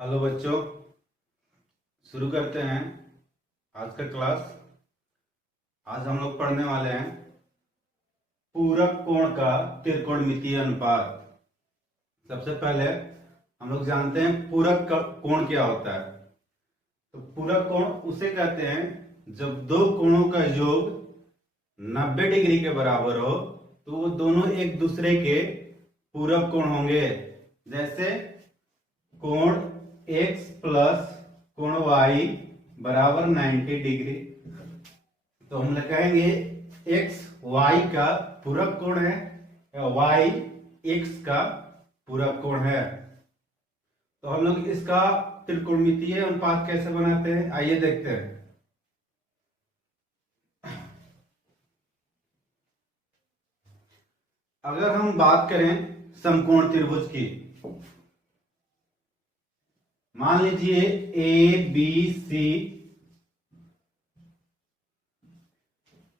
Hello बच्चों, शुरू करते हैं आज का क्लास। आज हम लोग पढ़ने वाले हैं पूरक कोण का त्रिकोणमितीय अनुपात। सबसे पहले हम लोग जानते हैं पूरक कोण क्या होता है। तो पूरक कोण उसे कहते हैं जब दो कोणों का योग 90 डिग्री के बराबर हो तो वो दोनों एक दूसरे के पूरक कोण होंगे। जैसे कोण x प्लस कोण y बराबर 90 डिग्री। तो हम लोग कहेंगे x y का पूरक कोण है या y x का पूरक कोण है। तो हम लोग इसका त्रिकोणमितीय अनुपात कैसे बनाते हैं, आइए देखते हैं। अगर हम बात करें समकोण त्रिभुज की, मान लीजिए ए बी सी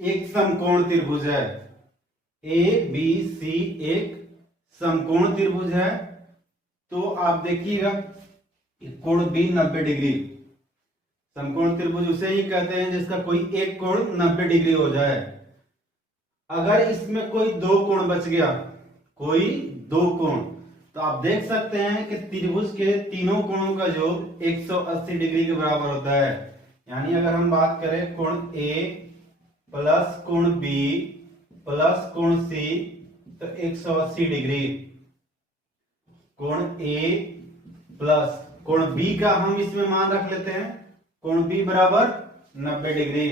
एक समकोण त्रिभुज है। ए बी सी एक समकोण त्रिभुज है। तो आप देखिएगा कोण बी 90 डिग्री। समकोण त्रिभुज उसे ही कहते हैं जिसका कोई एक कोण 90 डिग्री हो जाए। अगर इसमें कोई दो कोण बच गया, कोई दो कोण, तो आप देख सकते हैं कि त्रिभुज के तीनों कोणों का योग 180 डिग्री के बराबर होता है। यानी अगर हम बात करें कोण ए प्लस कोण बी प्लस कोण सी तो 180 डिग्री। कोण ए प्लस कोण बी का हम इसमें मान रख लेते हैं, कोण बी बराबर 90 डिग्री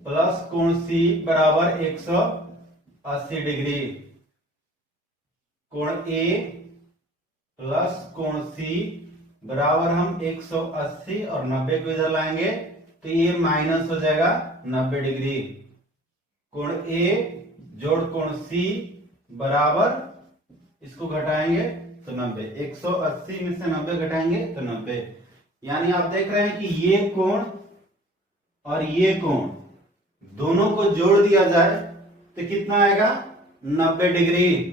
प्लस कोण सी बराबर 180 डिग्री। कोण ए प्लस कोण सी बराबर हम 180 और 90 को इधर लाएंगे तो ये माइनस हो जाएगा 90 डिग्री। कोण ए जोड़ कोण सी बराबर, इसको घटाएंगे तो 90। 180 में से 90 घटाएंगे तो 90। यानी आप देख रहे हैं कि ये कोण और ये कोण दोनों को जोड़ दिया जाए तो कितना आएगा, 90 डिग्री।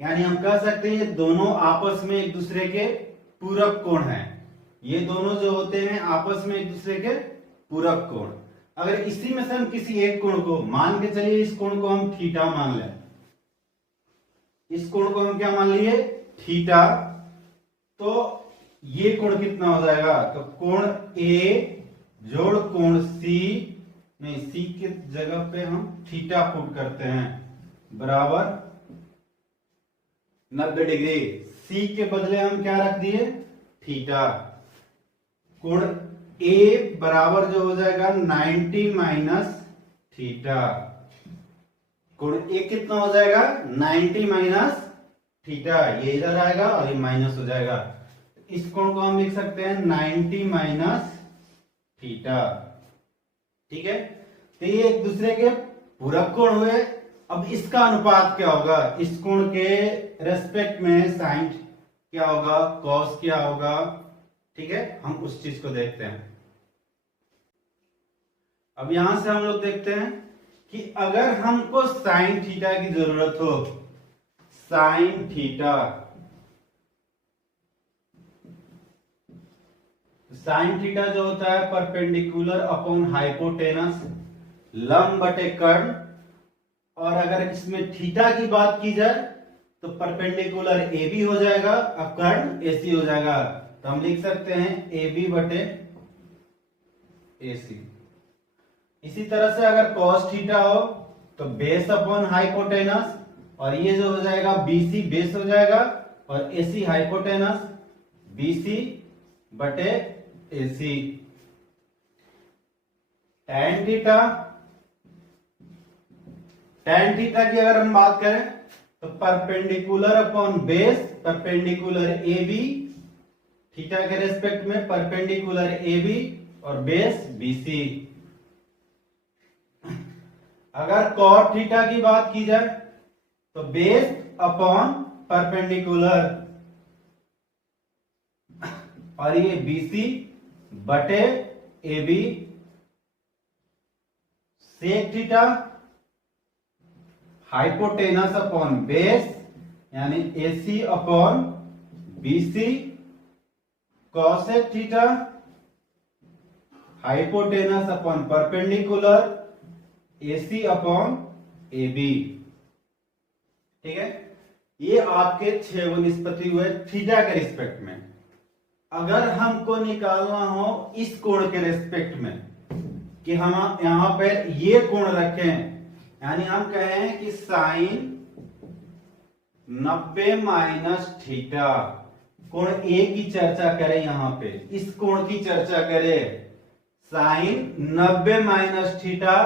यानी हम कह सकते हैं ये दोनों आपस में एक दूसरे के पूरक कोण हैं। ये दोनों जो होते हैं आपस में एक दूसरे के पूरक कोण। अगर इसी में से हम किसी एक कोण को मान के चलिए, इस कोण को हम थीटा मान लें, इस कोण को हम क्या मान लिए, थीटा, तो ये कोण कितना हो जाएगा, तो कोण ए जोड़ कोण सी, नहीं सी के जगह पे हम थीटा पुट करते हैं, बराबर 90 डिग्री। सी के बदले हम क्या रख दिए, थीटा। कोण ए बराबर जो हो जाएगा 90 माइनस थीटा। कोण ए कितना हो जाएगा, 90 माइनस थीटा। ये इधर आएगा और ये माइनस हो जाएगा। इस कोण को हम लिख सकते हैं 90 माइनस थीटा। ठीक है, तो ये एक दूसरे के पूरक कोण हुए। अब इसका अनुपात क्या होगा, इस कोण के रेस्पेक्ट में साइन क्या होगा, कॉस क्या होगा। ठीक है, हम उस चीज को देखते हैं। अब यहां से हम लोग देखते हैं कि अगर हमको साइन थीटा की जरूरत हो, साइन थीटा, साइन थीटा जो होता है परपेंडिकुलर अपॉन हाइपोटेनस, लंब बटे कर्ण। और अगर इसमें थीटा की बात की जाए तो परपेंडिकुलर ए बी हो जाएगा और कर्ण ए सी हो जाएगा। तो हम लिख सकते हैं ए बी बटे ए सी। इसी तरह से अगर कॉस थीटा हो तो बेस अपॉन हाइपोटेनस, और ये जो हो जाएगा बी सी बेस हो जाएगा और ए सी हाइपोटेनस, बी सी बटे A C. Tan theta, tan theta की अगर हम बात करें तो perpendicular upon base, perpendicular A B, theta के रेस्पेक्ट में परपेंडिकुलर ए बी और बेस बी सी। अगर कॉट थीटा की बात की जाए तो बेस अपॉन परपेंडिकुलर, और ये बी सी बटे A B. Sec theta hypotenuse upon base यानी AC upon BC cosec theta hypotenuse upon perpendicular AC upon AB। ठीक है, ये आपके 6 गुण निष्पत्ति हुए थीटा के रिस्पेक्ट में। अगर हमको निकालना हो इस कोण के रिस्पेक्ट में कि हम यहां पर ये कोण रखें, यानी हम कहें कि साइन 90 माइनस थीटा, कोण ए की चर्चा करें, यहां पे इस कोण की चर्चा करें, साइन 90 माइनस थीटा,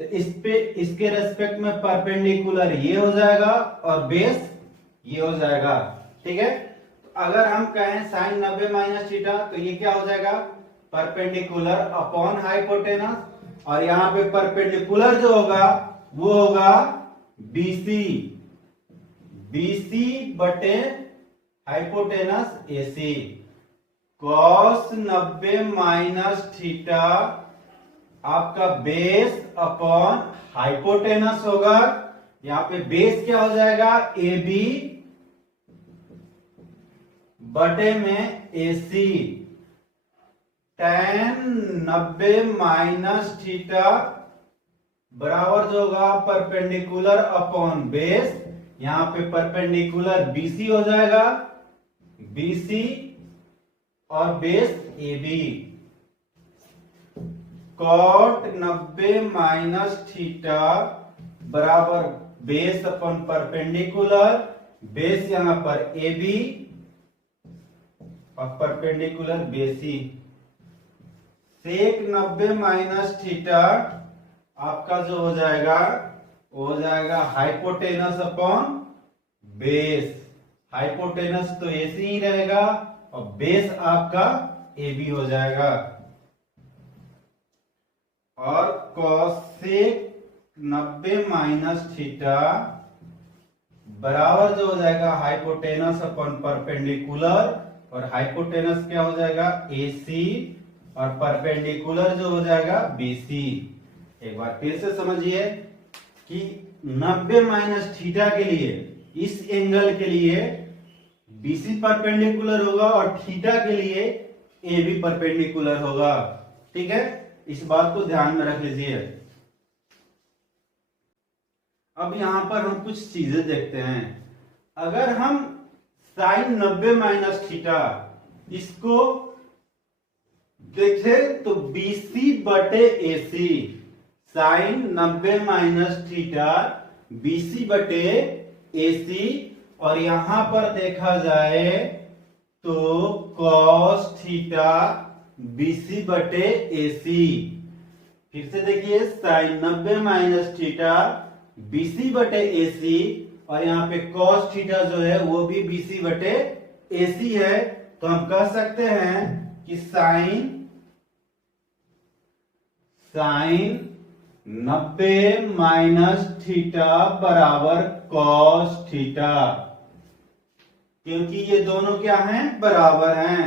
तो इस पे इसके रेस्पेक्ट में परपेंडिकुलर ये हो जाएगा और बेस ये हो जाएगा। ठीक है, तो अगर हम कहें साइन 90 माइनस थीटा तो ये क्या हो जाएगा, परपेंडिकुलर अपॉन हाइपोटेनस, और यहां पे परपेंडिकुलर जो होगा वो होगा BC, BC बटे hypotenuse AC। cos 90 minus theta आपका बेस अपॉन हाइपोटेनस होगा, यहां पे बेस क्या हो जाएगा, AB बटे में AC। tan 90 माइनस थीटा बराबर जो होगा परपेंडिकुलर अपॉन बेस, यहां पे परपेंडिकुलर BC हो जाएगा, BC और base AB। cot 90 minus theta बराबर बेस अपन परपेंडिकुलर, बेस यहां पर AB और परपेंडिकुलर BC। सेक 90 माइनस थीटा आपका जो हो जाएगा वो हो जाएगा हाइपोटेनस अपॉन बेस, हाइपोटेनस तो AC ही रहेगा और बेस आपका AB हो जाएगा। और कॉसेक 90 माइनस थीटा बराबर जो हो जाएगा हाइपोटेनस अपॉन परपेंडिकुलर, और हाइपोटेनस क्या हो जाएगा AC और परपेंडिकुलर जो हो जाएगा BC। एक बार फिर से समझिए कि 90 माइनस थीटा के लिए, इस एंगल के लिए BC परपेंडिकुलर होगा और थीटा के लिए AB परपेंडिकुलर होगा। ठीक है, इस बात को ध्यान में रख लीजिए। अब यहां पर हम कुछ चीजें देखते हैं। अगर हम साइन 90 माइनस थीटा इसको देखें तो BC बटे AC, sine 90 minus theta BC बटे AC, और यहां पर देखा जाए तो cos थीटा BC बटे AC। फिर से देखिए साइन 90 माइनस थीटा BC बटे AC, और यहाँ पे cos थीटा जो है वो भी BC बटे AC है। तो हम कह सकते हैं कि साइन 90 माइनस थीटा बराबर cos थीटा, क्योंकि ये दोनों क्या हैं, बराबर हैं।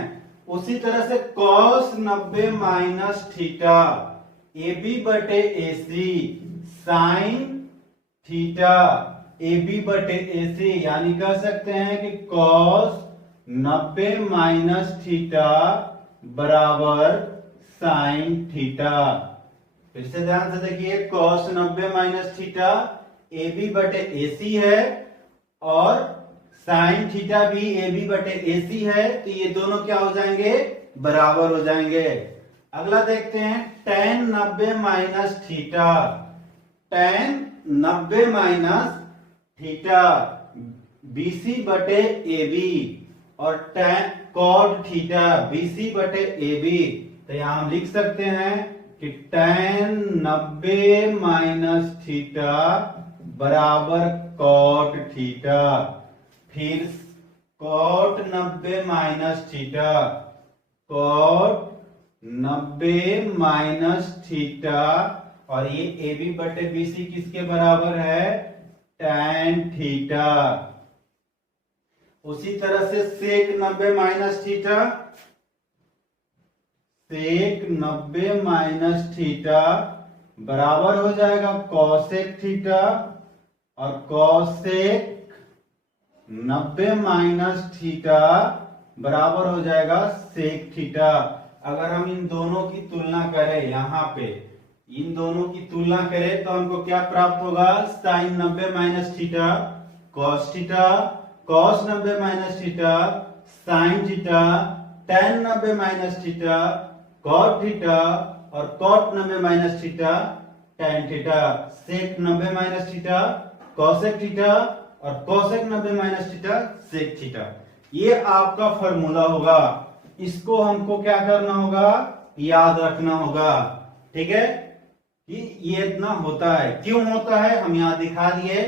उसी तरह से cos 90 माइनस थीटा AB बटे AC, साइन थीटा AB बटे AC, यानी कह सकते हैं कि cos 90 माइनस थीटा बराबर साइन थीटा। फिर से ध्यान से देखिए, cos 90 माइनस थीटा AB बटे AC है और साइन थीटा भी AB बटे AC है, तो ये दोनों क्या हो जाएंगे, बराबर हो जाएंगे। अगला देखते हैं tan 90 minus theta, tan 90 minus theta BC बटे AB, और tan cot थीटा BC बटे AB। तो यहां हम लिख सकते हैं कि tan 90 माइनस थीटा बराबर cot थीटा। फिर cot 90 minus theta, cot 90 minus theta, और ये AB बटे BC किसके बराबर है, tan थीटा। उसी तरह से सेक 90 minus theta, sec 90 minus theta बराबर हो जाएगा कॉसेक थीटा, और कॉसेक 90 माइनस थीटा बराबर हो जाएगा सेक थीटा। अगर हम इन दोनों की तुलना करें, यहाँ पे इन दोनों की तुलना करें तो हमको क्या प्राप्त होगा, sine 90 minus theta cos theta, cos 90 minus theta sine theta, tan 90 minus theta cot theta और cot 90 minus theta tan theta, sec 90 minus theta cosec theta और cosec 90 minus theta sec theta. ये आपका फॉर्मूला होगा, इसको हमको क्या करना होगा, याद रखना होगा। ठीक है, कि ये इतना होता है, क्यों होता है हम यहां दिखा दिए।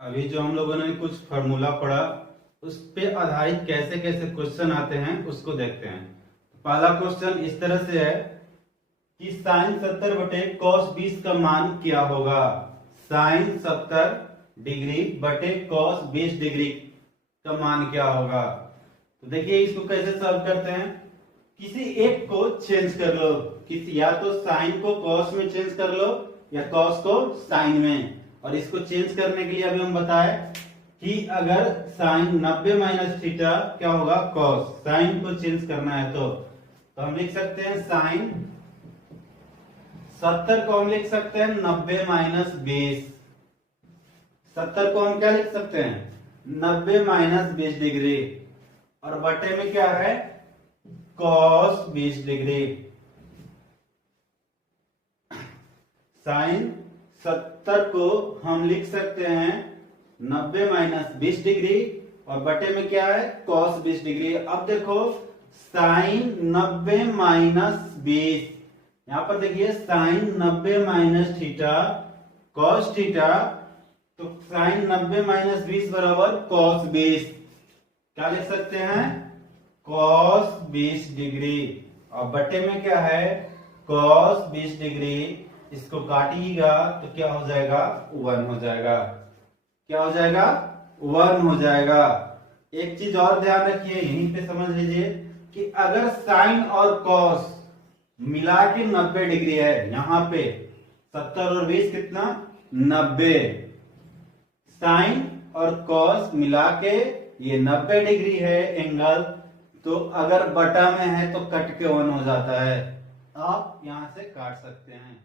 अभी जो हम लोगों ने कुछ फॉर्मूला पढ़ा उस पे आधारित कैसे कैसे क्वेश्चन आते हैं उसको देखते हैं। पहला क्वेश्चन इस तरह से है कि साइन 70 बटे कॉस 20 का मान क्या होगा। साइन 70 डिग्री बटे कॉस 20 डिग्री का मान क्या होगा। तो देखिए इसको कैसे सॉल्व करते हैं, किसी एक को चेंज कर लो, किसी या तो साइन को कॉस में चेंज कर लो या कॉस को साइन में। और इसको चेंज करने के लिए अभी हम बताए कि अगर साइन 90 माइनस थीटा क्या होगा कॉस, साइन को चेंज करना है तो हम लिख सकते हैं साइन 70 को हम लिख सकते हैं 90 माइनस 20। 70 को हम क्या लिख सकते हैं 90 माइनस 20 डिग्री और बटे में क्या है कॉस 20 डिग्री। साइन 70 को हम लिख सकते हैं 90 माइनस 20 डिग्री और बटे में क्या है कॉस 20 डिग्री। अब देखो साइन 90 माइनस 20, यहां पर देखिए sine 90 minus theta cos theta, तो साइन 90 माइनस 20 बराबर कॉस 20, क्या लिख सकते हैं कॉस 20 डिग्री और बटे में क्या है कॉस 20 डिग्री। इसको काटिएगा तो क्या हो जाएगा 1 हो जाएगा, क्या हो जाएगा 1 हो जाएगा। एक चीज और ध्यान रखिए, यहीं पे समझ लीजिए कि अगर साइन और कॉस मिला के 90 डिग्री है, यहाँ पे 70 और 20 कितना 90, साइन और कॉस मिला के ये 90 डिग्री है एंगल, तो अगर बटा में है तो कट के 1 हो जाता है। आप यहां से काट सकते हैं।